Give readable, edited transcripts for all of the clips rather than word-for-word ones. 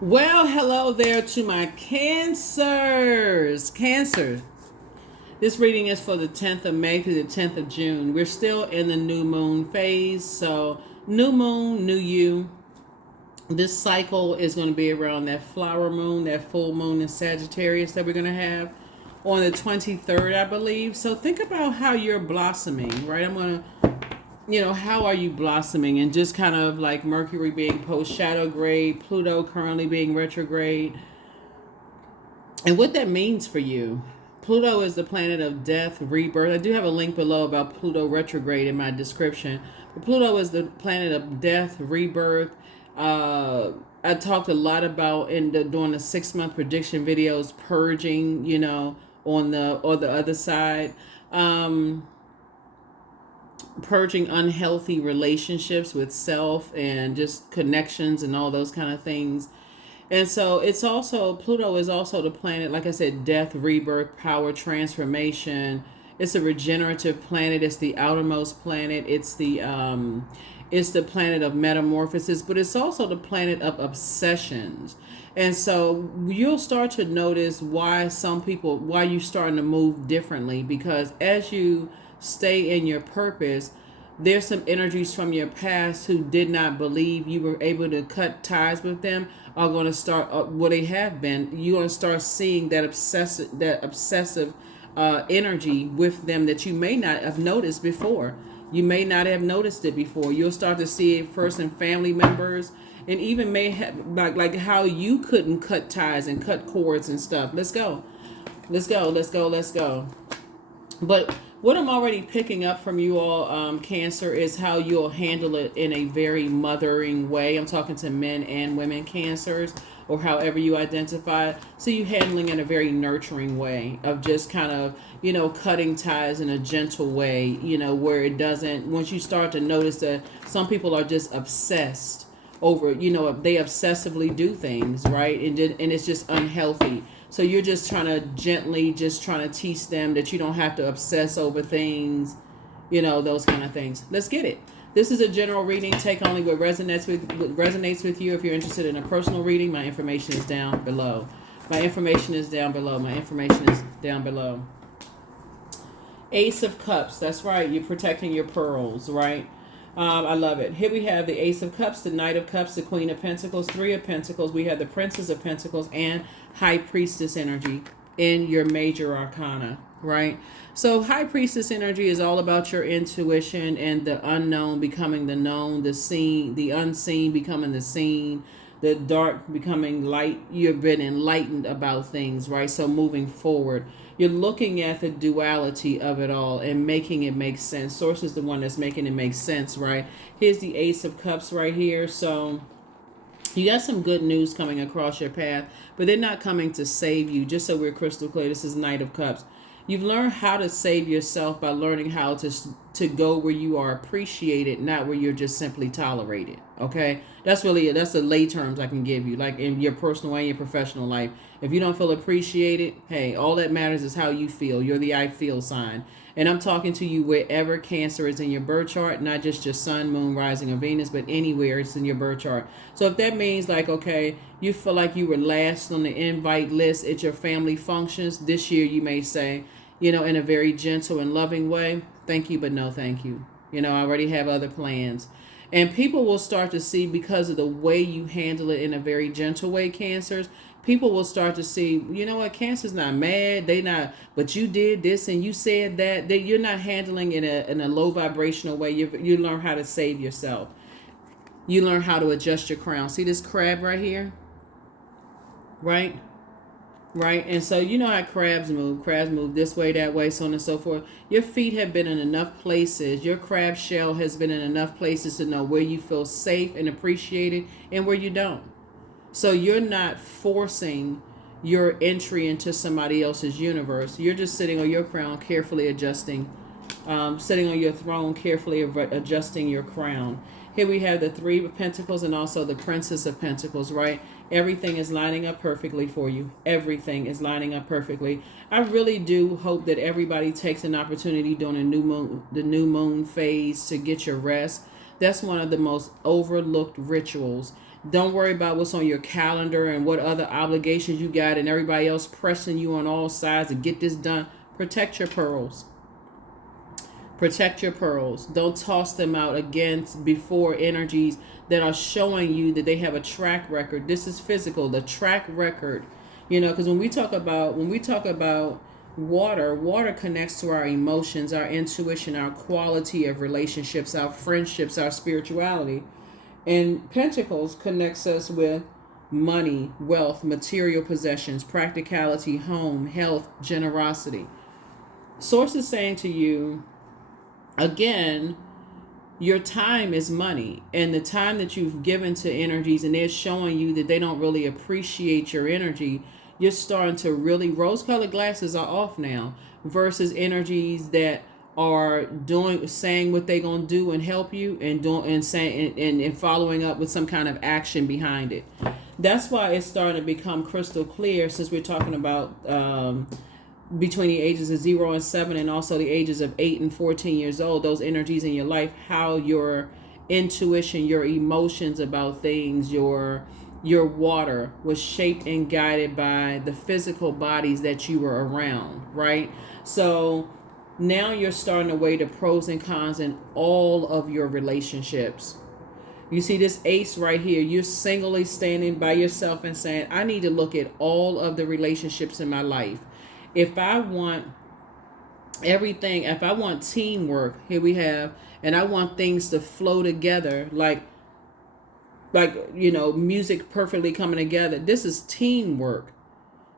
Well, hello there to my Cancers. Cancer. This reading is for the 10th of May through the 10th of June. We're still in the new moon phase. So, new moon, new you. This cycle is going to be around that flower moon, that full moon in Sagittarius that we're going to have on the 23rd, I believe. So, think about how you're blossoming, right? I'm going to how are you blossoming? And just kind of like Mercury being post shadow grade, Pluto currently being retrograde, and what that means for you. Pluto is the planet of death, rebirth. I do have a link below about Pluto retrograde in my description. But Pluto is the planet of death, rebirth. I talked a lot about during the 6 month prediction videos, purging, on the other side. Purging unhealthy relationships with self and just connections and all those kind of things. And so it's also, Pluto is also the planet, like I said, death, rebirth, power, transformation. It's a regenerative planet. It's the outermost planet. It's the planet of metamorphosis, but it's also the planet of obsessions. And so you'll start to notice why you're starting to move differently, because as you stay in your purpose, there's some energies from your past who did not believe you were able to cut ties with them are going to start what they have been. You're going to start seeing that obsessive energy with them that you may not have noticed before. You may not have noticed it before. You'll start to see it first in family members, and even may have like how you couldn't cut ties and cut cords and stuff. Let's go. Let's go. Let's go. Let's go. But what I'm already picking up from you all, Cancer, is how you'll handle it in a very mothering way. I'm talking to men and women Cancers, or however you identify. So you handling in a very nurturing way of just kind of, cutting ties in a gentle way, where it doesn't, once you start to notice that some people are just obsessed over, they obsessively do things, right? And it's just unhealthy. So you're just trying to gently, just trying to teach them that you don't have to obsess over things, those kind of things. Let's get it. This is a general reading. Take only what resonates with you. If you're interested in a personal reading, my information is down below. My information is down below. My information is down below. Ace of Cups. That's right. You're protecting your pearls, right? I love it. Here we have the Ace of Cups, the Knight of Cups, the Queen of Pentacles, Three of Pentacles. We have the Princess of Pentacles and High Priestess energy in your major arcana, right? So High Priestess energy is all about your intuition and the unknown becoming the known, the unseen becoming the seen, the dark becoming light. You've been enlightened about things, right? So moving forward, you're looking at the duality of it all and making it make sense. Source is the one that's making it make sense, right? Here's the Ace of Cups right here. So you got some good news coming across your path, but they're not coming to save you. Just so we're crystal clear, this is Knight of Cups. You've learned how to save yourself by learning how to go where you are appreciated, not where you're just simply tolerated. Okay, that's the lay terms I can give you, like in your personal and your professional life. If you don't feel appreciated, hey, all that matters is how you feel. You're the I feel sign. And I'm talking to you wherever Cancer is in your birth chart, not just your sun, moon, rising, or Venus, but anywhere it's in your birth chart. So if that means like, okay, you feel like you were last on the invite list at your family functions this year, you may say, in a very gentle and loving way, thank you, but no thank you. I already have other plans. And people will start to see, because of the way you handle it in a very gentle way, Cancers, people will start to see, Cancer's not mad. They not, but you did this and you said that. You're not handling it in a low vibrational way. You learn how to save yourself. You learn how to adjust your crown. See this crab right here? Right? Right? And so you know how crabs move. Crabs move this way, that way, so on and so forth. Your feet have been in enough places. Your crab shell has been in enough places to know where you feel safe and appreciated and where you don't. So you're not forcing your entry into somebody else's universe. You're just sitting on your crown, carefully adjusting, sitting on your throne, carefully adjusting your crown. Here we have the Three of Pentacles and also the Princess of Pentacles, right? Everything is lining up perfectly for you. Everything is lining up perfectly. I really do hope that everybody takes an opportunity during the new moon phase to get your rest. That's one of the most overlooked rituals. Don't worry about what's on your calendar and what other obligations you got and everybody else pressing you on all sides to get this done. Protect your pearls. Protect your pearls. Don't toss them out against before energies that are showing you that they have a track record. This is physical, the track record. Because when we talk about water connects to our emotions, our intuition, our quality of relationships, our friendships, our spirituality. And Pentacles connects us with money, wealth, material possessions, practicality, home, health, generosity. Source is saying to you, again, your time is money, and the time that you've given to energies and they're showing you that they don't really appreciate your energy, you're starting to really, rose-colored glasses are off now, versus energies that are saying what they're going to do and help you and saying and following up with some kind of action behind it. That's why it's starting to become crystal clear, since we're talking about between the ages of 0 and 7 and also the ages of 8 and 14 years old, those energies in your life, how your intuition, your emotions about things, your water was shaped and guided by the physical bodies that you were around, right? So now you're starting to weigh the pros and cons in all of your relationships. You see this ace right here, you're singly standing by yourself and saying, I need to look at all of the relationships in my life. If I want everything, if I want teamwork, here we have, and I want things to flow together like music perfectly coming together. This is teamwork.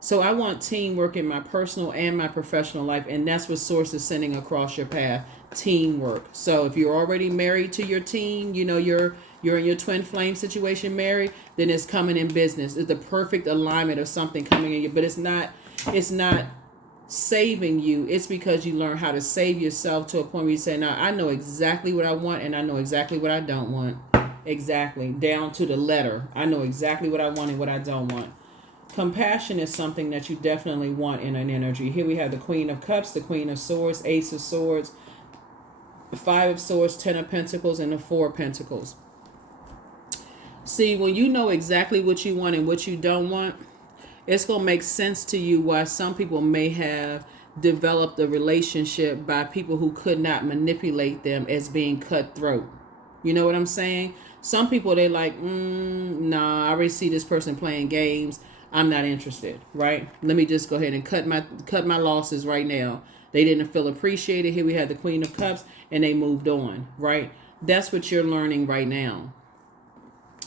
So I want teamwork in my personal and my professional life, and that's what Source is sending across your path. Teamwork. So if you're already married to your team, you're in your twin flame situation married, then it's coming in business. It's the perfect alignment of something coming in you, but it's not saving you. It's because you learn how to save yourself to a point where you say, now I know exactly what I want and I know exactly what I don't want. Exactly. Down to the letter. I know exactly what I want and what I don't want. Compassion is something that you definitely want in an energy. Here we have the Queen of Cups, the Queen of Swords, Ace of Swords, the Five of Swords, Ten of Pentacles, and the Four of Pentacles. See, when you know exactly what you want and what you don't want, it's going to make sense to you why some people may have developed a relationship by people who could not manipulate them as being cutthroat. You know what I'm saying? Some people, they like, nah, I already see this person playing games. I'm not interested, right? Let me just go ahead and cut my losses right now. They didn't feel appreciated. Here we have the Queen of Cups, and they moved on, right? That's what you're learning right now.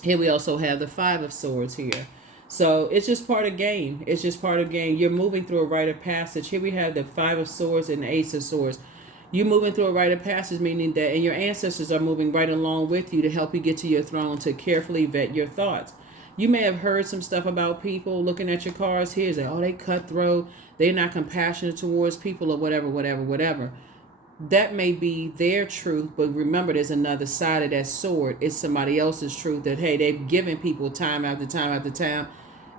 Here we also have the Five of Swords here. So it's just part of game. It's just part of game. You're moving through a rite of passage. Here we have the Five of Swords and the Ace of Swords. You're moving through a rite of passage, meaning that, and your ancestors are moving right along with you to help you get to your throne, to carefully vet your thoughts. You may have heard some stuff about people looking at your cards here, say, oh, they cutthroat, they're not compassionate towards people, or whatever. That may be their truth, but remember, there's another side of that sword. It's somebody else's truth that, hey, they've given people time after time after time.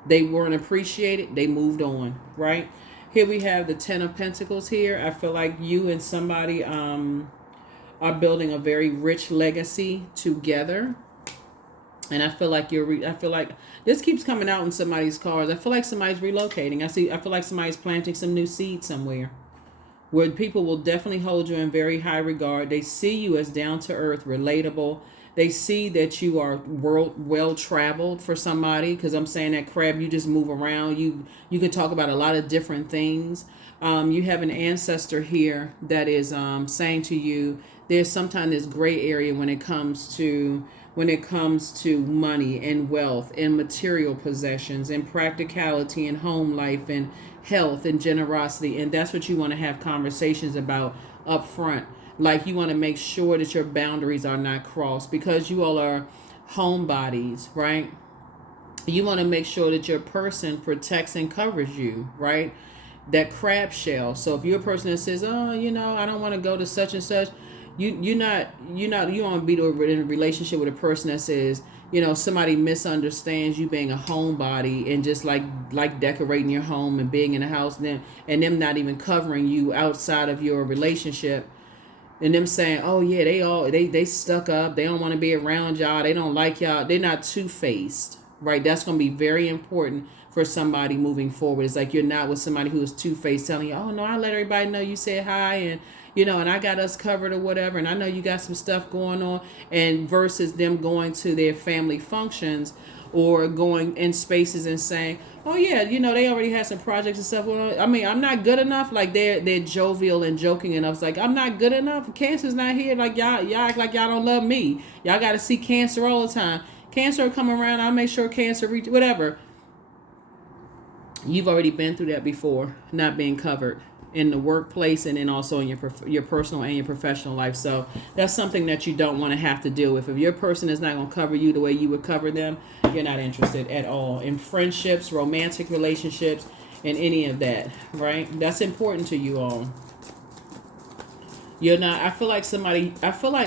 They weren't appreciated. They moved on, right? Here we have the Ten of Pentacles here. I feel like you and somebody are building a very rich legacy together. And I feel like this keeps coming out in somebody's cards. I feel like somebody's relocating. I feel like somebody's planting some new seeds somewhere, where people will definitely hold you in very high regard. They see you as down to earth, relatable. They see that you are well traveled for somebody, because I'm saying that crab, you just move around. You can talk about a lot of different things. You have an ancestor here that is saying to you, there's sometimes this gray area when it comes to money and wealth and material possessions and practicality and home life and health and generosity, and that's what you want to have conversations about up front. Like, you want to make sure that your boundaries are not crossed, because you all are homebodies, right? You want to make sure that your person protects and covers you, right? That crab shell. So if you're a person that says, oh, I don't want to go to such and such, you don't want to be in a relationship with a person that says, somebody misunderstands you being a homebody and just like decorating your home and being in a house, and them not even covering you outside of your relationship. And them saying, oh yeah, they stuck up, they don't want to be around y'all, they don't like y'all, they're not two-faced, right? That's going to be very important for somebody moving forward. It's like you're not with somebody who is two-faced telling you, oh no, I let everybody know you said hi, and and I got us covered or whatever, and I know you got some stuff going on, and versus them going to their family functions or going in spaces and saying, oh yeah, they already had some projects and stuff going on. I mean, I'm not good enough. Like they're jovial and joking enough. It's like, I'm not good enough. Cancer's not here. Like y'all act like y'all don't love me. Y'all got to see Cancer all the time. Cancer will come around. I'll make sure Cancer reach whatever. You've already been through that before, not being covered in the workplace, and then also in your personal and your professional life. So that's something that you don't want to have to deal with. If your person is not going to cover you the way you would cover them, you're not interested at all in friendships, romantic relationships, and any of that, right? That's important to you all. You're not, I feel like,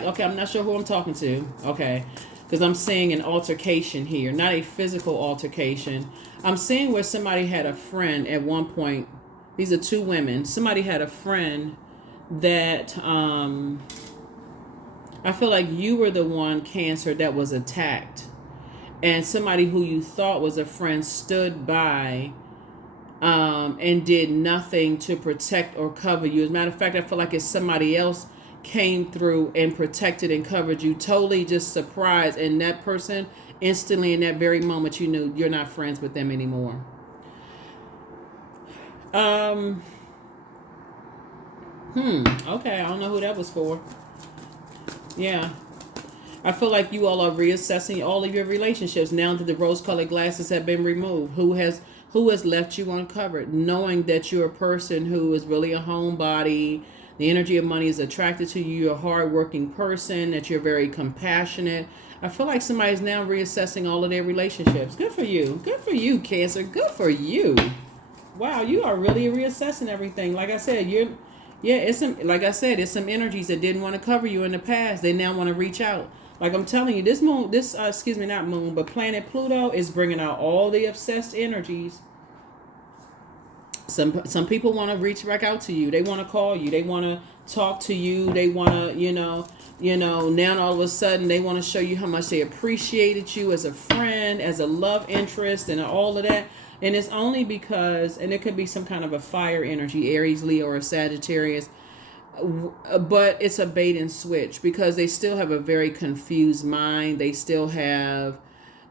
okay, I'm not sure who I'm talking to, okay, because I'm seeing an altercation here, not a physical altercation. I'm seeing where somebody had a friend at one point. These are two women. Somebody had a friend that I feel like you were the one, Cancer, that was attacked. And somebody who you thought was a friend stood by and did nothing to protect or cover you. As a matter of fact, I feel like it's somebody else came through and protected and covered you, totally just surprised. And that person, instantly in that very moment, you knew you're not friends with them anymore. Okay, I don't know who that was for. Yeah. I feel like you all are reassessing all of your relationships now that the rose-colored glasses have been removed. Who has left you uncovered, knowing that you're a person who is really a homebody. The energy of money is attracted to you. You're a hardworking person, that you're very compassionate. I feel like somebody's now reassessing all of their relationships. Good for you. Good for you, Cancer. Good for you. Wow, you are really reassessing everything. Like I said, it's some energies that didn't want to cover you in the past. They now want to reach out. Like I'm telling you, but planet Pluto is bringing out all the obsessed energies. Some people want to reach back out to you. They want to call you. They want to talk to you. They want to, now all of a sudden they want to show you how much they appreciated you as a friend, as a love interest, and all of that. And it's only because, and it could be some kind of a fire energy, Aries, Leo, or Sagittarius, but it's a bait and switch because they still have a very confused mind. They still have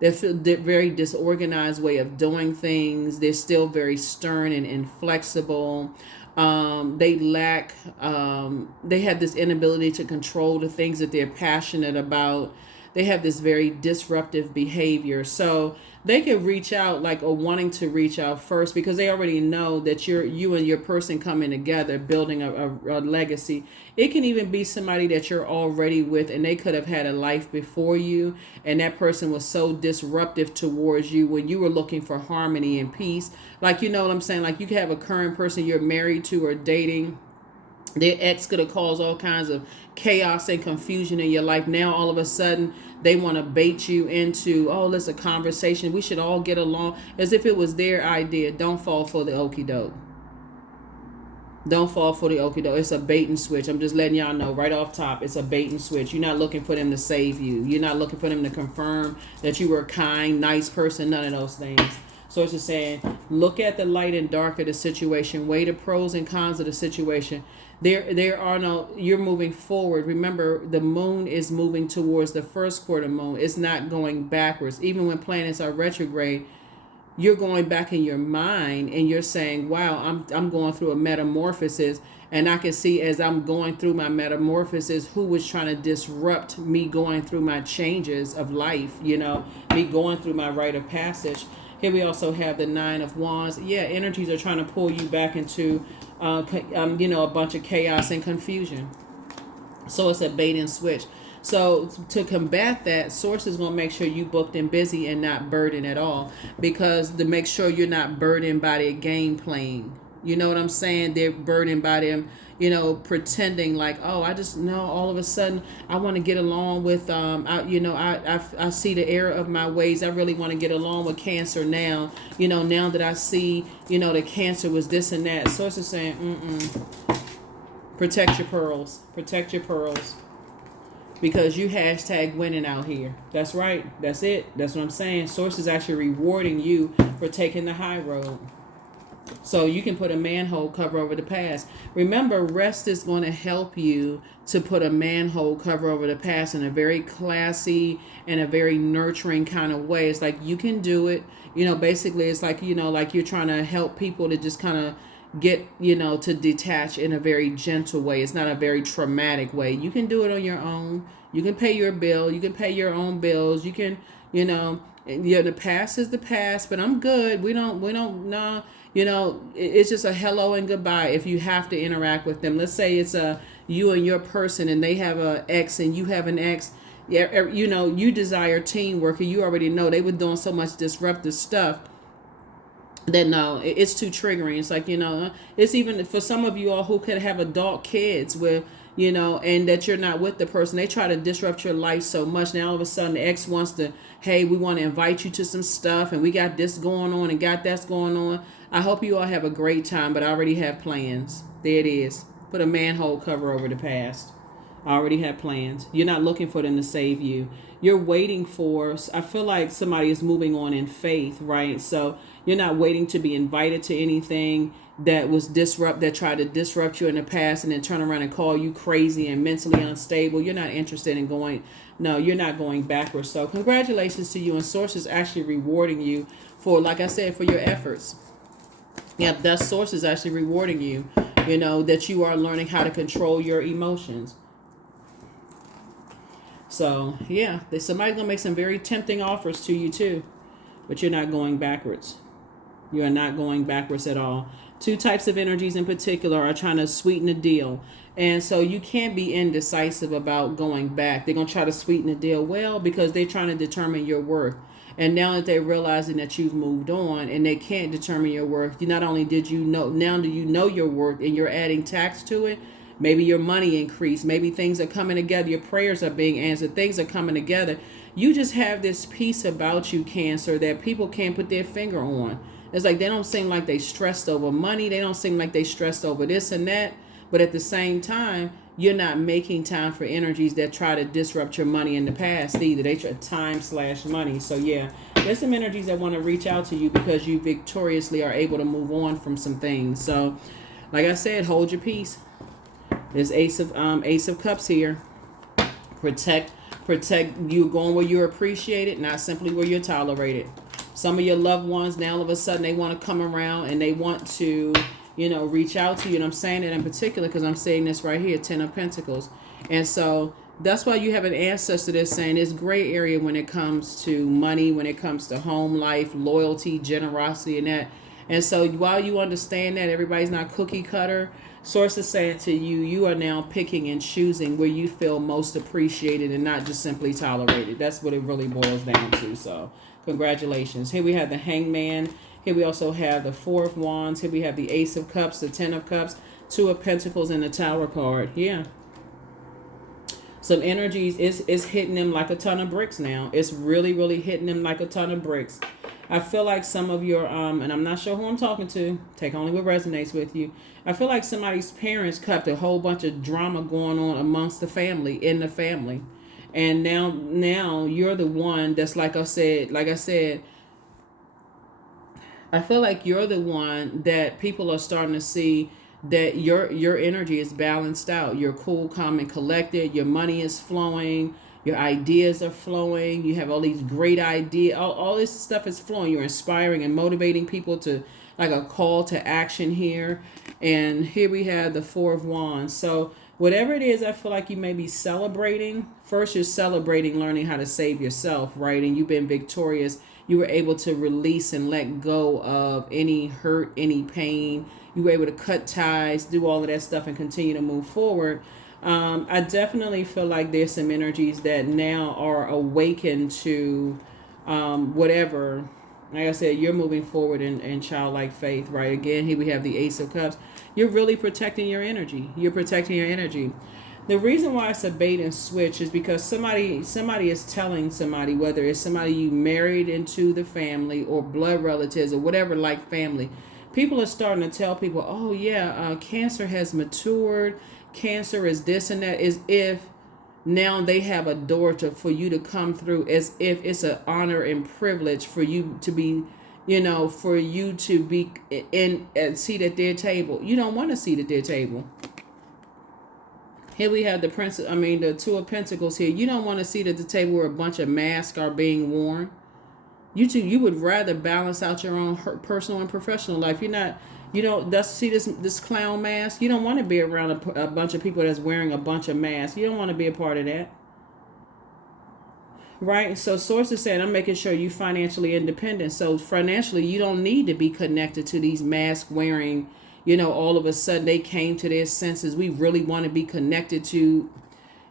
they're very disorganized way of doing things. They're still very stern and inflexible. They lack, they have this inability to control the things that they're passionate about. They have this very disruptive behavior. So they can reach out, like, or wanting to reach out first because they already know that you and your person coming together, building a legacy. It can even be somebody that you're already with and they could have had a life before you. And that person was so disruptive towards you when you were looking for harmony and peace. Like, you know what I'm saying? Like you could have a current person you're married to or dating. Their ex could have caused all kinds of chaos and confusion in your life. Now, all of a sudden, they want to bait you into, oh, there's a conversation. We should all get along, as if it was their idea. Don't fall for the okie doke. Don't fall for the okie doke. It's a bait and switch. I'm just letting y'all know right off top. It's a bait and switch. You're not looking for them to save you. You're not looking for them to confirm that you were a kind, nice person. None of those things. So it's just saying, look at the light and dark of the situation. Weigh the pros and cons of the situation. There are no, you're moving forward. Remember, the moon is moving towards the first quarter moon. It's not going backwards. Even when planets are retrograde, you're going back in your mind and you're saying, wow, I'm going through a metamorphosis. And I can see as I'm going through my metamorphosis, who was trying to disrupt me going through my changes of life, me going through my rite of passage. Here we also have the Nine of Wands. Yeah, energies are trying to pull you back into, a bunch of chaos and confusion. So it's a bait and switch. So to combat that, Source is going to make sure you booked and busy and not burdened at all. Because to make sure you're not burdened by their game playing. You know what I'm saying? They're burdened by them, pretending like, oh, I just know all of a sudden I want to get along with, I see the error of my ways. I really want to get along with Cancer now, now that I see, the Cancer was this and that. Source is saying, Protect your pearls. Protect your pearls. Because you hashtag winning out here. That's right. That's it. That's what I'm saying. Source is actually rewarding you for taking the high road. So you can put a manhole cover over the past. Remember, rest is going to help you to put a manhole cover over the past in a very classy and a very nurturing kind of way. It's like you can do it. Basically it's like, like you're trying to help people to just kind of get, to detach in a very gentle way. It's not a very traumatic way. You can do it on your own. You can pay your bill. You can pay your own bills. You can, the past is the past, but I'm good. We don't know. It's just a hello and goodbye if you have to interact with them. Let's say it's you and your person and they have a ex and you have an ex. Yeah, you desire teamwork and you already know they were doing so much disruptive stuff that no, it's too triggering. It's like, it's even for some of you all who could have adult kids with, and that you're not with the person. They try to disrupt your life so much. Now all of a sudden the ex wants to, hey, we want to invite you to some stuff and we got this going on and got that's going on. I hope you all have a great time, but I already have plans. There it is. Put a manhole cover over the past. I already have plans. You're not looking for them to save you. You're waiting for, I feel like somebody is moving on in faith, right? So you're not waiting to be invited to anything that tried to disrupt you in the past and then turn around and call you crazy and mentally unstable. You're not interested in going, no, you're not going backwards. So congratulations to you, and Source is actually rewarding you for, like I said, for your efforts. Yeah, that Source is actually rewarding you, that you are learning how to control your emotions. So, yeah, somebody's going to make some very tempting offers to you too, but you're not going backwards. You are not going backwards at all. Two types of energies in particular are trying to sweeten the deal. And so you can't be indecisive about going back. They're going to try to sweeten the deal, well, because they're trying to determine your worth. And now that they're realizing that you've moved on and they can't determine your worth, not only did you know, now do you know your worth and you're adding tax to it. Maybe your money increased. Maybe things are coming together. Your prayers are being answered. Things are coming together. You just have this peace about you, Cancer, that people can't put their finger on. It's like they don't seem like they stressed over money. They don't seem like they stressed over this and that. But at the same time, you're not making time for energies that try to disrupt your money in the past either. They try time/money. So yeah, there's some energies that want to reach out to you because you victoriously are able to move on from some things. So like I said, hold your peace. There's Ace of Cups here. Protect you, going where you're appreciated, not simply where you're tolerated. Some of your loved ones, now all of a sudden they want to come around and they want to, reach out to you. And I'm saying that in particular because I'm saying this right here, 10 of Pentacles. And so that's why you have an ancestor that's saying there's gray area when it comes to money, when it comes to home life, loyalty, generosity, and that. And so while you understand that everybody's not cookie cutter, Source is saying to you, you are now picking and choosing where you feel most appreciated and not just simply tolerated. That's what it really boils down to. So congratulations. Here we have the Hangman. Here we also have the Four of Wands. Here we have the Ace of Cups, the 10 of Cups, 2 of Pentacles, and the Tower card. Yeah. Some energies is hitting them like a ton of bricks now. It's really, really hitting them like a ton of bricks. I feel like some of your, and I'm not sure who I'm talking to, take only what resonates with you. I feel like somebody's parents kept a whole bunch of drama going on amongst the family, in the family. And now you're the one that's, like I said, I feel like you're the one that people are starting to see that your energy is balanced out. You're cool, calm, and collected. Your money is flowing. Your ideas are flowing. You have all these great ideas. All this stuff is flowing. You're inspiring and motivating people to, like a call to action here. And here we have the Four of Wands. So whatever it is, I feel like you may be celebrating. First, you're celebrating learning how to save yourself, right? And you've been victorious. You were able to release and let go of any hurt, any pain. You were able to cut ties, do all of that stuff, and continue to move forward. I definitely feel like there's some energies that now are awakened to whatever. Like I said, you're moving forward in childlike faith, right? Again, here we have the Ace of Cups. You're really protecting your energy. You're protecting your energy. The reason why it's a bait and switch is because somebody is telling somebody, whether it's somebody you married into the family or blood relatives or whatever, like family. People are starting to tell people, oh yeah, Cancer has matured. Cancer is this and that, is if now they have a door for you to come through, as if it's an honor and privilege for you to be, for you to be in a seat at their table. You don't want a seat at their table. Here we have the Two of Pentacles here. You don't want to sit at the table where a bunch of masks are being worn. You would rather balance out your own personal and professional life. This clown mask. You don't want to be around a bunch of people that's wearing a bunch of masks. You don't want to be a part of that. Right? So Source is saying, I'm making sure you financially independent. So financially, you don't need to be connected to these mask wearing, all of a sudden they came to their senses. We really want to be connected to.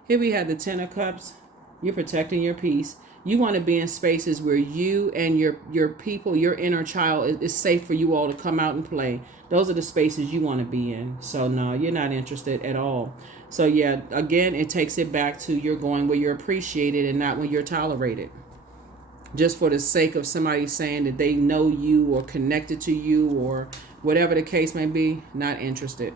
Here we have the Ten of Cups. You're protecting your peace. You want to be in spaces where you and your people, your inner child, is safe for you all to come out and play. Those are the spaces you want to be in. So no, you're not interested at all. So yeah, again, it takes it back to you're going where you're appreciated and not when you're tolerated. Just for the sake of somebody saying that they know you or connected to you or whatever the case may be, not interested.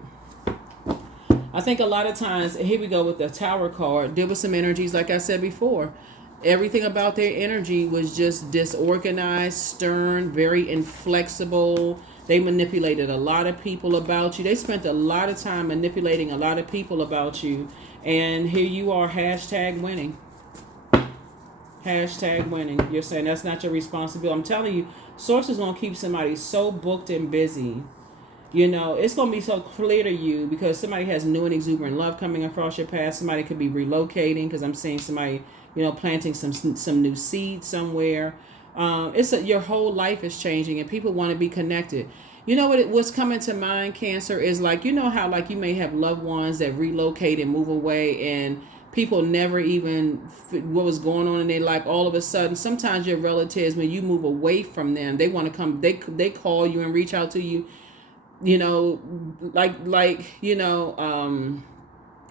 I think a lot of times, here we go with the Tower card, there was some energies, like I said before. Everything about their energy was just disorganized, stern, very inflexible. They manipulated a lot of people about you. They spent a lot of time manipulating a lot of people about you. And here you are, #winning. #winning. You're saying that's not your responsibility. I'm telling you, Source is going to keep somebody so booked and busy. It's going to be so clear to you because somebody has new and exuberant love coming across your path. Somebody could be relocating, because I'm seeing somebody, planting some new seeds somewhere. Your whole life is changing and people want to be connected. What's coming to mind, Cancer, is how you may have loved ones that relocate and move away, and people never even what was going on in their life. All of a sudden, sometimes your relatives, when you move away from them, they want to come, they call you and reach out to you,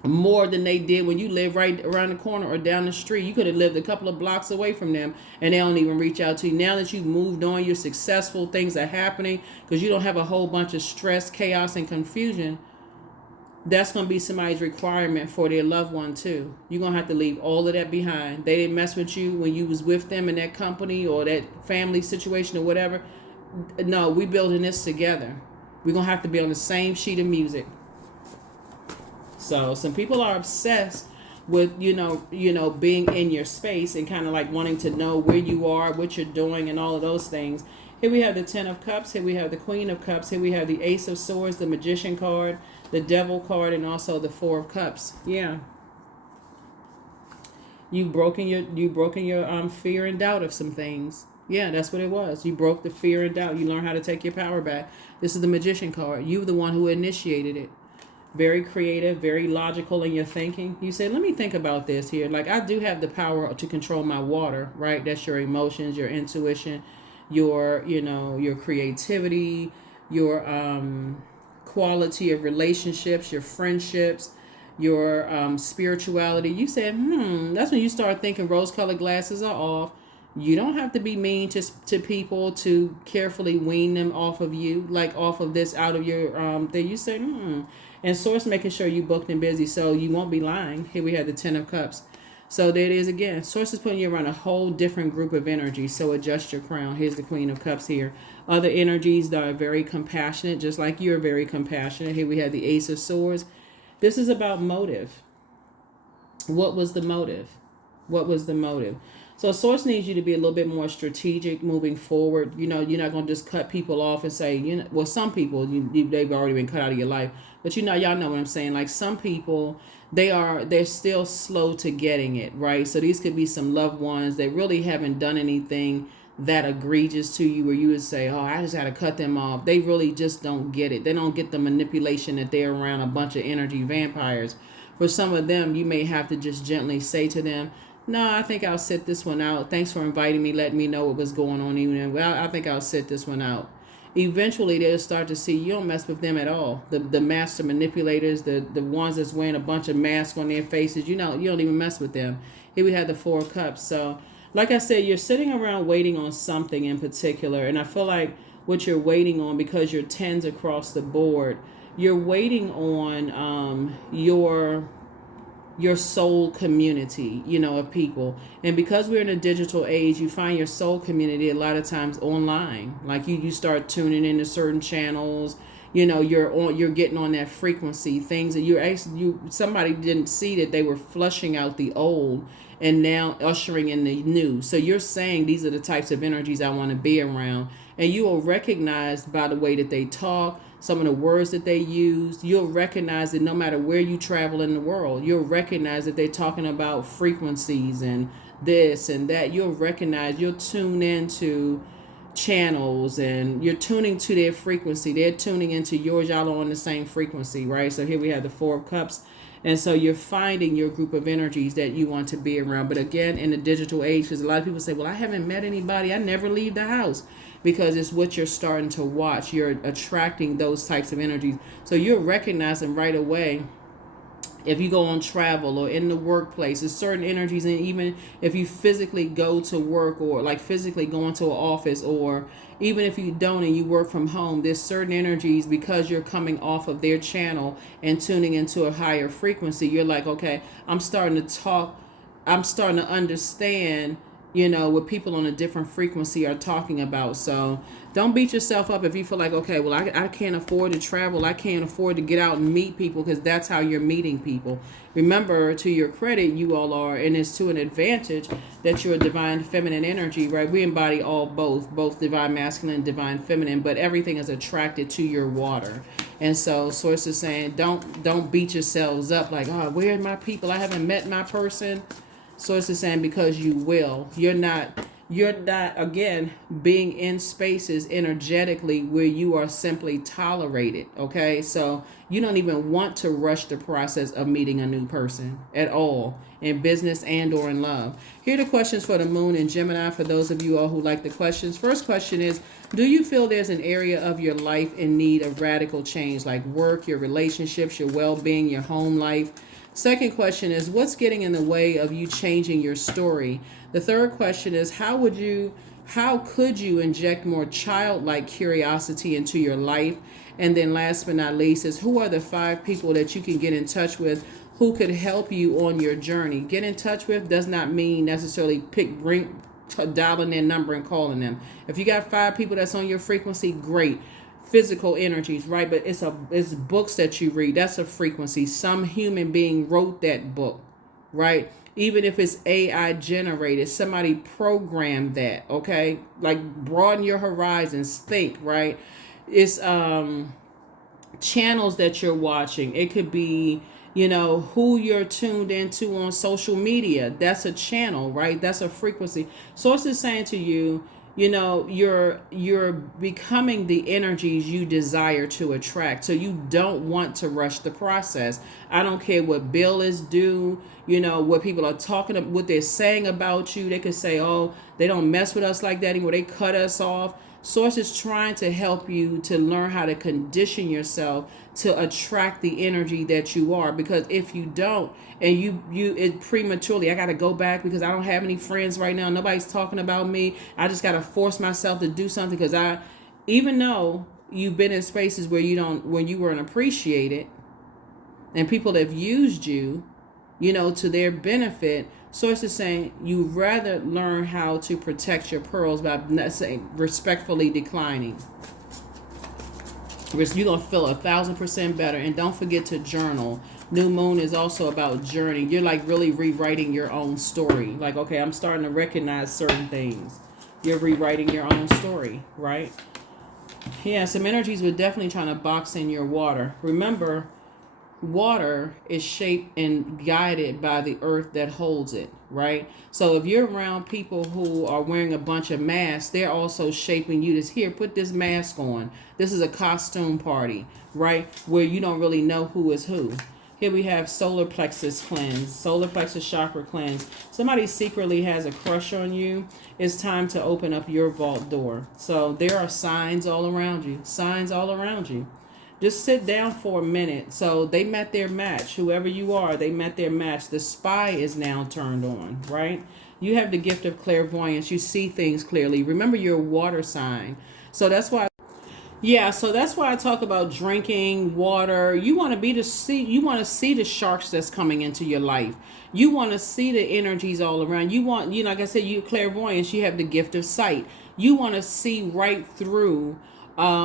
more than they did when you live right around the corner or down the street. You could have lived a couple of blocks away from them and they don't even reach out to you. Now that you've moved on, you're successful, things are happening because you don't have a whole bunch of stress, chaos, and confusion. That's going to be somebody's requirement for their loved one too. You're going to have to leave all of that behind. They didn't mess with you when you was with them in that company or that family situation or whatever. No, we building this together. We're going to have to be on the same sheet of music. So some people are obsessed with, being in your space and kind of like wanting to know where you are, what you're doing, and all of those things. Here we have the Ten of Cups. Here we have the Queen of Cups. Here we have the Ace of Swords, the Magician card, the Devil card, and also the Four of Cups. Yeah. You've broken your fear and doubt of some things. Yeah, that's what it was. You broke the fear and doubt. You learned how to take your power back. This is the Magician card. You were the one who initiated it. Very creative, very logical in your thinking. You say, let me think about this here. Like, I do have the power to control my water, right? That's your emotions, your intuition, your creativity, your quality of relationships, your friendships, your spirituality. You said, that's when you start thinking rose-colored glasses are off. You don't have to be mean to people to carefully wean them off of you, like off of this, out of your thing. You say, And Source making sure you booked and busy so you won't be lying. Here we have the Ten of Cups. So there it is again. Source is putting you around a whole different group of energies. So adjust your crown. Here's the Queen of Cups here. Other energies that are very compassionate, just like you're very compassionate. Here we have the Ace of Swords. This is about motive. What was the motive? What was the motive? So Source needs you to be a little bit more strategic moving forward. You're not going to just cut people off and say, well, some people, they've already been cut out of your life. But y'all know what I'm saying. Like some people, they're still slow to getting it, right? So these could be some loved ones that really haven't done anything that egregious to you where you would say, oh, I just got to cut them off. They really just don't get it. They don't get the manipulation that they're around a bunch of energy vampires. For some of them, you may have to just gently say to them, no, I think I'll sit this one out. Thanks for inviting me, letting me know what was going on. Well, I think I'll sit this one out. Eventually, they'll start to see you don't mess with them at all. The master manipulators, the ones that's wearing a bunch of masks on their faces, you don't even mess with them. Here we have the Four of Cups. So, like I said, you're sitting around waiting on something in particular. And I feel like what you're waiting on, because you're tens across the board, you're waiting on your soul community, of people. And because we're in a digital age, you find your soul community a lot of times online. Like you start tuning into certain channels. You're getting on that frequency, things that somebody didn't see, that they were flushing out the old and now ushering in the new. So you're saying these are the types of energies I want to be around. And you will recognize by the way that they talk, some of the words that they use. You'll recognize that no matter where you travel in the world, you'll recognize that they're talking about frequencies and this and that. You'll tune into channels, and you're tuning to their frequency. They're tuning into yours. Y'all are on the same frequency, right? So here we have the Four of Cups. And so you're finding your group of energies that you want to be around. But again, in the digital age, because a lot of people say, well, I haven't met anybody. I never leave the house. Because it's what you're starting to watch. You're attracting those types of energies. So you're recognizing right away, if you go on travel or in the workplace, there's certain energies. And even if you physically go to work, or like physically go into an office, or even if you don't and you work from home, there's certain energies, because you're coming off of their channel and tuning into a higher frequency. You're like, okay, I'm starting to understand what people on a different frequency are talking about. So don't beat yourself up if you feel like, okay, well, I can't afford to travel. I can't afford to get out and meet people, because that's how you're meeting people. Remember, to your credit, you all are, and it's to an advantage that you're a divine feminine energy, right? We embody both divine masculine and divine feminine, but everything is attracted to your water. And so Source is saying, don't beat yourselves up like, oh, where are my people? I haven't met my person. Source is saying, because you will. You're not again being in spaces energetically where you are simply tolerated. Okay, so you don't even want to rush the process of meeting a new person at all, in business and or in love. Here are the questions for the moon in Gemini, for those of you all who like the questions. First question is, do you feel there's an area of your life in need of radical change, like work, your relationships, your well-being, your home life? Second question is, what's getting in the way of you changing your story? The third question is, how could you inject more childlike curiosity into your life? And then last but not least is, who are the 5 people that you can get in touch with who could help you on your journey? Get in touch with does not mean necessarily dialing their number and calling them. If you got 5 people that's on your frequency, great. Physical energies, right? But it's books that you read. That's a frequency. Some human being wrote that book, right? Even if it's AI generated, somebody programmed that, okay? Like, broaden your horizons, think, right? It's channels that you're watching. It could be, who you're tuned into on social media. That's a channel, right? That's a frequency. Source is saying to you, you're becoming the energies you desire to attract. So you don't want to rush the process. I don't care what bill is due, what people are talking, what they're saying about you. They could say, oh, they don't mess with us like that anymore. They cut us off. Source is trying to help you to learn how to condition yourself to attract the energy that you are. Because if you don't, and you it prematurely, I got to go back because I don't have any friends right now. Nobody's talking about me. I just got to force myself to do something, because even though you've been in spaces where you weren't appreciated, and people have used you, to their benefit. Source is saying you rather learn how to protect your pearls by respectfully declining. You're going to feel 1,000% better. And don't forget to journal. New moon is also about journeying. You're like really rewriting your own story. Like, okay, I'm starting to recognize certain things. You're rewriting your own story, right? Yeah, some energies were definitely trying to box in your water. Remember, water is shaped and guided by the earth that holds it, right? So if you're around people who are wearing a bunch of masks, they're also shaping you. Here, put this mask on. This is a costume party, right? Where you don't really know who is who. Here we have solar plexus cleanse, solar plexus chakra cleanse. Somebody secretly has a crush on you. It's time to open up your vault door. So there are signs all around you, signs all around you. Just sit down for a minute. So they met their match. Whoever you are, they met their match. The spy is now turned on, right? You have the gift of clairvoyance. You see things clearly. Remember, you're a water sign. So that's why Yeah, so that's why I talk about drinking water. You want to be to see. You want to see the sharks that's coming into your life. You want to see the energies all around. You want, like I said, you clairvoyance. You have the gift of sight. You want to see right through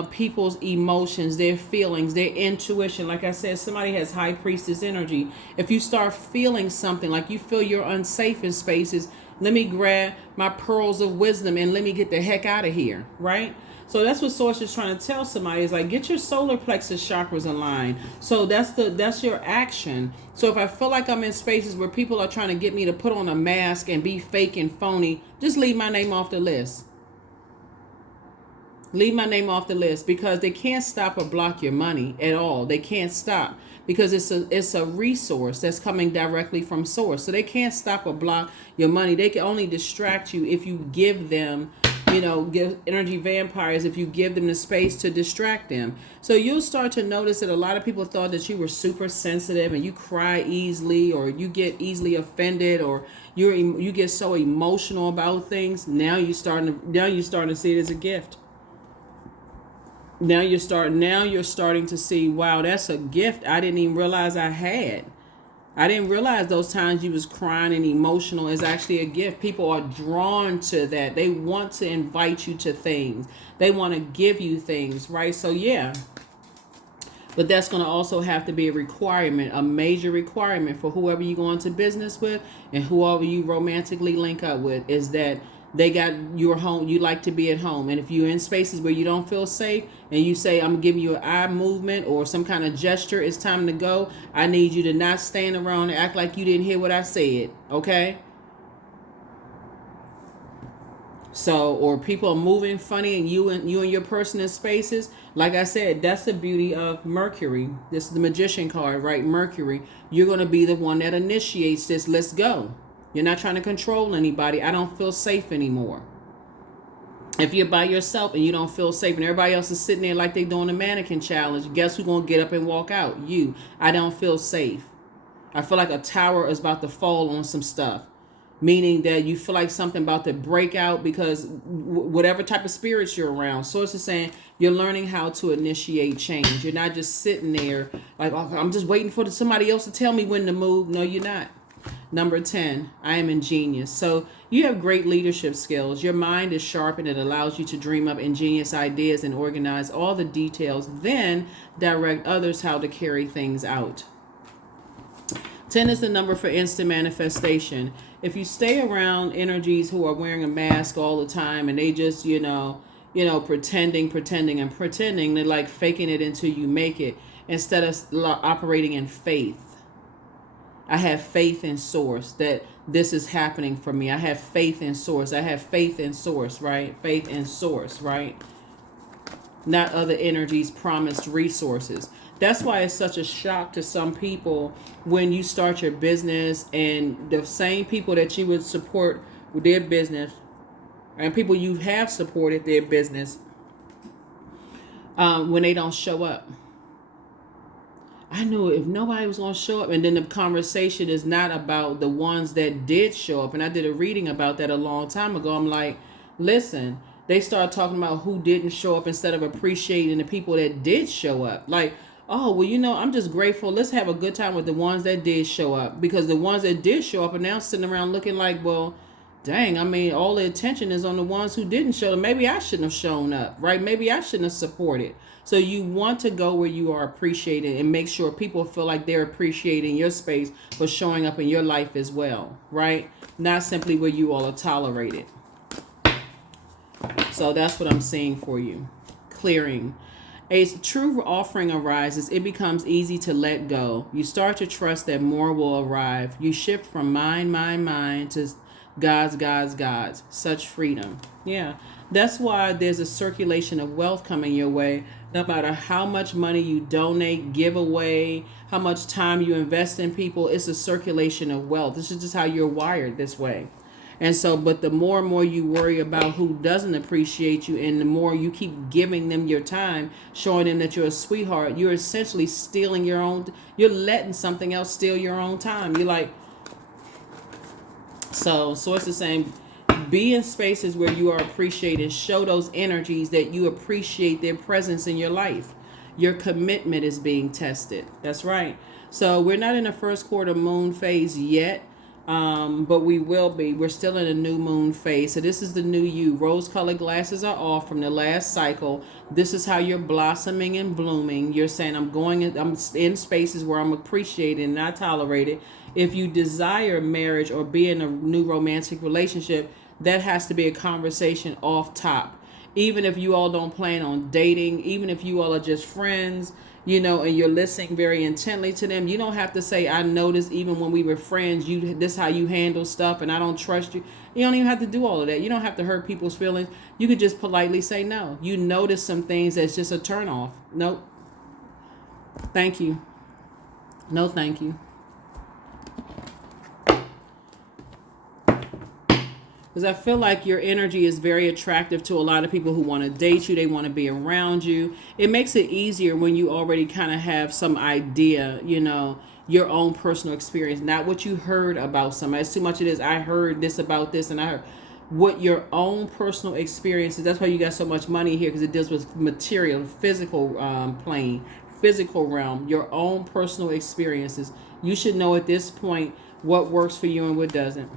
people's emotions, their feelings, their intuition. Like I said, somebody has high priestess energy. If you start feeling something like you feel you're unsafe in spaces, let me grab my pearls of wisdom and let me get the heck out of here, right? So that's what Source is trying to tell somebody is like, get your solar plexus chakras aligned. So that's your action. So if I feel like I'm in spaces where people are trying to get me to put on a mask and be fake and phony, just leave my name off the list. Leave my name off the list, because they can't stop or block your money at all. They can't stop, because it's a resource that's coming directly from source. So they can't stop or block your money. They can only distract you if you give them, give energy vampires, if you give them the space to distract them. So you'll start to notice that a lot of people thought that you were super sensitive and you cry easily, or you get easily offended, or you get so emotional about things. Now you're starting to see it as a gift. Now you're starting to see, wow, that's a gift I didn't even realize I had. I didn't realize those times you was crying and emotional is actually a gift. People are drawn to that. They want to invite you to things. They want to give you things, right? So yeah. But that's going to also have to be a requirement, a major requirement for whoever you go into business with and whoever you romantically link up with, is that they got your home. You like to be at home. And if you're in spaces where you don't feel safe and you say, I'm giving you an eye movement or some kind of gesture, it's time to go, I need you to not stand around and act like you didn't hear what I said. Okay? So, or people are moving funny and you and your person in spaces. Like I said, that's the beauty of Mercury. This is the magician card, right? Mercury. You're going to be the one that initiates this. Let's go. You're not trying to control anybody. I don't feel safe anymore. If you're by yourself and you don't feel safe and everybody else is sitting there like they're doing a mannequin challenge, guess who's going to get up and walk out? You. I don't feel safe. I feel like a tower is about to fall on some stuff. Meaning that you feel like something about to break out, because whatever type of spirits you're around. So it's just saying you're learning how to initiate change. You're not just sitting there like, oh, I'm just waiting for somebody else to tell me when to move. No, you're not. Number 10, I am ingenious. So you have great leadership skills. Your mind is sharp and it allows you to dream up ingenious ideas and organize all the details, then direct others how to carry things out. 10 is the number for instant manifestation. If you stay around energies who are wearing a mask all the time and they just, pretending, they're like faking it until you make it, instead of operating in faith. I have faith in source that this is happening for me. I have faith in source. I have faith in source, right? Faith in source, right? Not other energies promised resources. That's why it's such a shock to some people when you start your business and the same people that you would support with their business and people you have supported their business, when they don't show up. I knew if nobody was going to show up, and then the conversation is not about the ones that did show up. And I did a reading about that a long time ago. I'm like, listen, they start talking about who didn't show up instead of appreciating the people that did show up. Like, oh, well, I'm just grateful. Let's have a good time with the ones that did show up, because the ones that did show up are now sitting around looking like, well, dang, all the attention is on the ones who didn't show up. Maybe I shouldn't have shown up, right? Maybe I shouldn't have supported. So you want to go where you are appreciated and make sure people feel like they're appreciating your space for showing up in your life as well, right? Not simply where you all are tolerated. So that's what I'm seeing for you. Clearing. A true offering arises. It becomes easy to let go. You start to trust that more will arrive. You shift from mine to God's. Such freedom. Yeah. That's why there's a circulation of wealth coming your way. No matter how much money you donate, give away, how much time you invest in people, it's a circulation of wealth. This is just how you're wired this way. And so, but the more and more you worry about who doesn't appreciate you, and the more you keep giving them your time, showing them that you're a sweetheart, you're essentially stealing your own, you're letting something else steal your own time. You're like, so Source is saying, Be in spaces where you are appreciated. Show those energies that you appreciate their presence in your life. Your commitment is being tested. That's right. So we're not in the first quarter moon phase yet, but we will be. We're still in a new moon phase. So this is the new you. Rose-colored glasses are off from the last cycle. This is how you're blossoming and blooming. You're saying, I'm in spaces where I'm appreciated and not tolerated. If you desire marriage or be in a new romantic relationship, that has to be a conversation off top. Even if you all don't plan on dating, even if you all are just friends, and you're listening very intently to them, you don't have to say, I noticed even when we were friends, this how you handle stuff and I don't trust you. You don't even have to do all of that. You don't have to hurt people's feelings. You could just politely say no. You notice some things that's just a turn off. Nope. Thank you. No, thank you. Because I feel like your energy is very attractive to a lot of people who want to date you. They want to be around you. It makes it easier when you already kind of have some idea, your own personal experience, not what you heard about somebody. It's too much of this. I heard this about this, and I heard what your own personal experiences. That's why you got so much money here, because it deals with material, physical plane, physical realm, your own personal experiences. You should know at this point what works for you and what doesn't.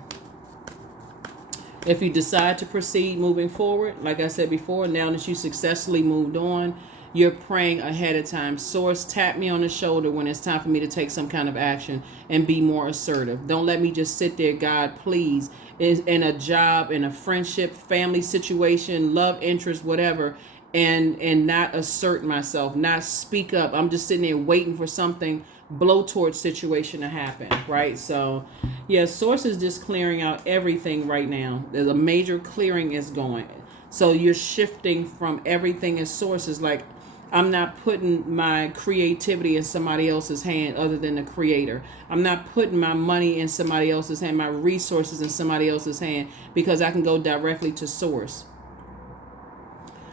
If you decide to proceed moving forward, like I said before, now that you successfully moved on, you're praying ahead of time. Source, tap me on the shoulder when it's time for me to take some kind of action and be more assertive. Don't let me just sit there, God, please, in a job, in a friendship, family situation, love interest, whatever, and not assert myself, not speak up. I'm just sitting there waiting for something blowtorch situation to happen, right? So yeah, source is just clearing out everything right now. There's a major clearing is going. So you're shifting from everything as sources. Like, I'm not putting my creativity in somebody else's hand other than the creator. I'm not putting my money in somebody else's hand, my resources in somebody else's hand, because I can go directly to source.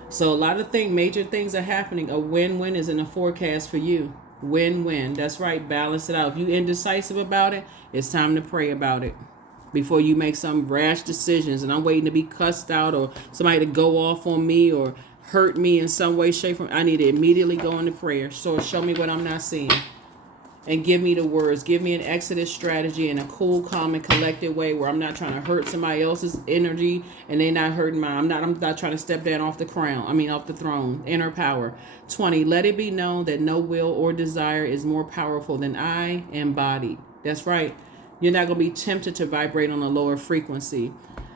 So a lot of major things are happening. A win-win is in the forecast for you. Win-win. That's right. Balance it out. If you're indecisive about it, it's time to pray about it before you make some rash decisions. And I'm waiting to be cussed out or somebody to go off on me or hurt me in some way, shape, or form. I need to immediately go into prayer. So show me what I'm not seeing. And give me the words. Give me an exodus strategy in a cool, calm, and collected way where I'm not trying to hurt somebody else's energy and they're not hurting mine. I'm not trying to step down off the off the throne. Inner power. 20. Let it be known that no will or desire is more powerful than I embodied. That's right. You're not going to be tempted to vibrate on a lower frequency.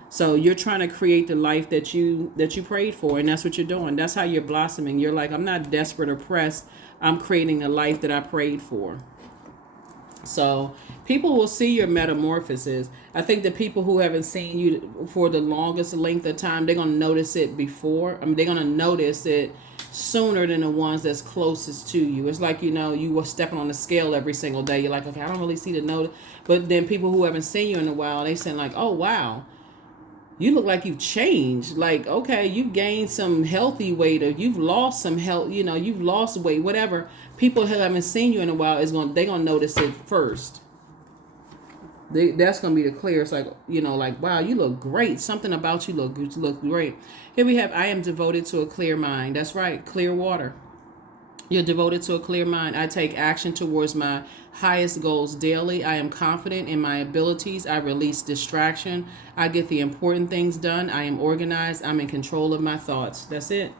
So you're trying to create the life that you prayed for, and that's what you're doing. That's how you're blossoming. You're like, I'm not desperate or pressed. I'm creating the life that I prayed for. So people will see your metamorphosis. I think the people who haven't seen you for the longest length of time, they're going to notice it before. They're going to notice it sooner than the ones that's closest to you. It's like, you were stepping on the scale every single day. You're like, okay, I don't really see the notice. But then people who haven't seen you in a while, they saying like, oh, wow, you look like you've changed. Like, okay, you've gained some healthy weight, or you've lost some health, you've lost weight, whatever. People who haven't seen you in a while, they're going to notice it first. That's going to be the clear. It's like, like, wow, you look great. Something about you look great. Here we have, I am devoted to a clear mind. That's right. Clear water. You're devoted to a clear mind. I take action towards my highest goals daily. I am confident in my abilities. I release distraction. I get the important things done. I am organized. I'm in control of my thoughts. That's it.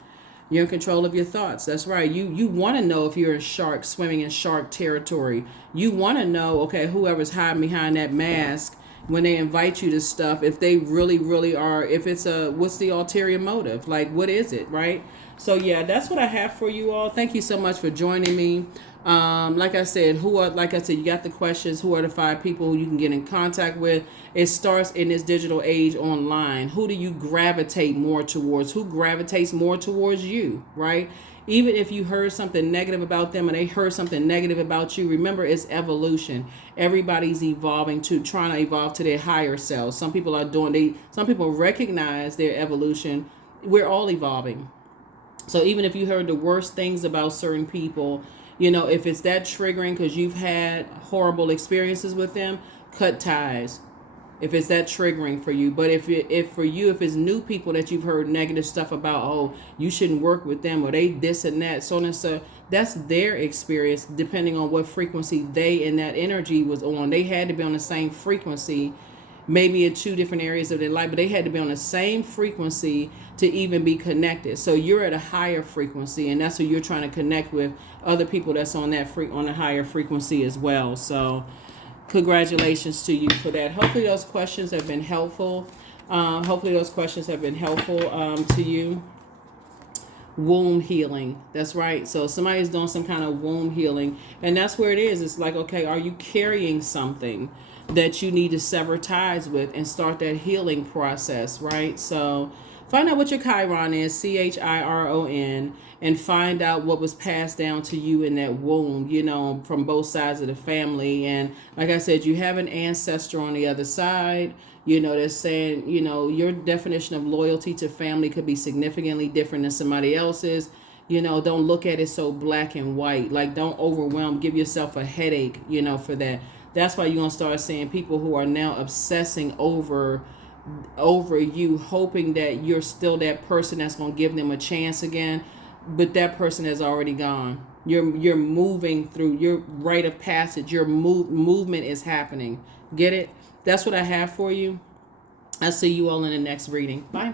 You're in control of your thoughts. That's right. You want to know if you're swimming in shark territory. You want to know, okay, whoever's hiding behind that mask when they invite you to stuff, if they really, really are, if it's what's the ulterior motive? Like, what is it, right? So yeah, that's what I have for you all. Thank you so much for joining me. Like I said, you got the questions. Who are the 5 people who you can get in contact with? It starts in this digital age online. Who do you gravitate more towards? Who gravitates more towards you, right? Even if you heard something negative about them and they heard something negative about you, remember, it's evolution. Everybody's trying to evolve to their higher selves. Some people recognize their evolution. We're all evolving. So even if you heard the worst things about certain people, if it's that triggering because you've had horrible experiences with them, cut ties. if it's that triggering for you. But if for you, if it's new people that you've heard negative stuff about, oh, you shouldn't work with them, or they this and that, so on and so, that's their experience, depending on what frequency they and that energy was on. They had to be on the same frequency, maybe in two different areas of their life, but they had to be on the same frequency to even be connected. So you're at a higher frequency, and that's what you're trying to connect with, other people that's on that on a higher frequency as well. So congratulations to you for that. Hopefully those questions have been helpful. To you. Womb healing. That's right. So somebody's doing some kind of womb healing, and that's where it is. It's like, okay, are you carrying something that you need to sever ties with and start that healing process, right? So find out what your Chiron is, Chiron, and find out what was passed down to you in that womb, from both sides of the family. And like I said, you have an ancestor on the other side, that's saying, your definition of loyalty to family could be significantly different than somebody else's. Don't look at it so black and white. Like, don't overwhelm, give yourself a headache, for that. That's why you're going to start seeing people who are now obsessing over you, hoping that you're still that person that's going to give them a chance again, but that person has already gone. You're moving through your rite of passage. Your movement is happening. Get it? That's what I have for you. I'll see you all in the next reading. Bye.